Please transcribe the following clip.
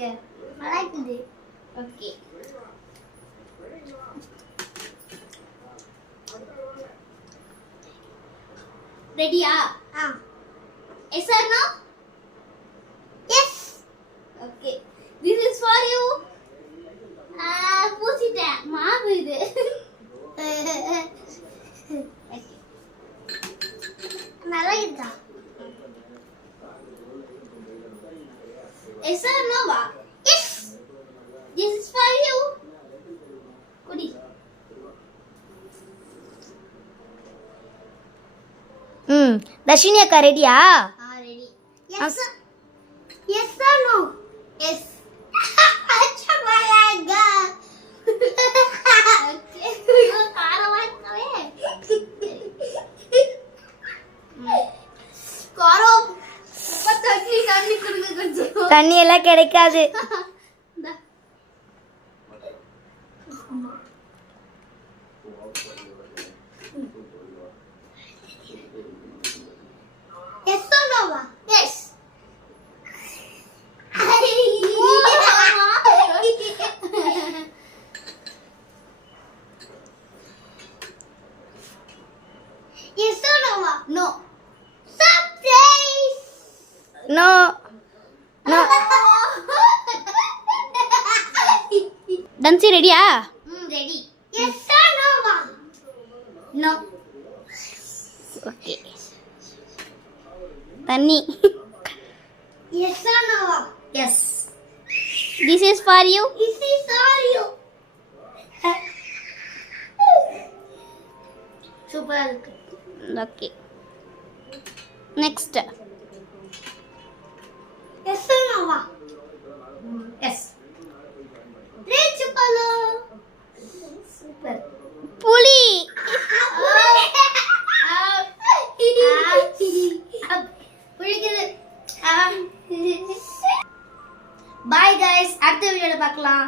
இருக்கு? நல்லா இருக்குது. ஓகே. ரெடியா? Yes or no? Yes. Okay. This is for you. பூசிட்டேன். மாவு இது. நல்லா இருக்குதா? Yes or no? Yes. This is for you. குடி. தர்ஷினி அக்கா ரெடியா? Ready. Yes. Yes or no? Yes. அச்சா பாயாங்க. Okay. காரமா இருக்கவே. காரம். தண்ணி குடுங்க கொஞ்சம். தண்ணி எல்லாம் கிடைக்காது. Yes or no? Yes. Yes or no? No. Surprise. No no. டன்சி ரெடியா? Ready. Yes or no? No. Okay. தண்ணி. Yes or no? Yes. This is for you. This is for you. சூப்பரா இருக்கு. Okay. Next. Yes or no? Yes. Red color. Super. புலி. புளிக்குது. பாய் guys, அடுத்த வீடியோல பார்க்கலாம்.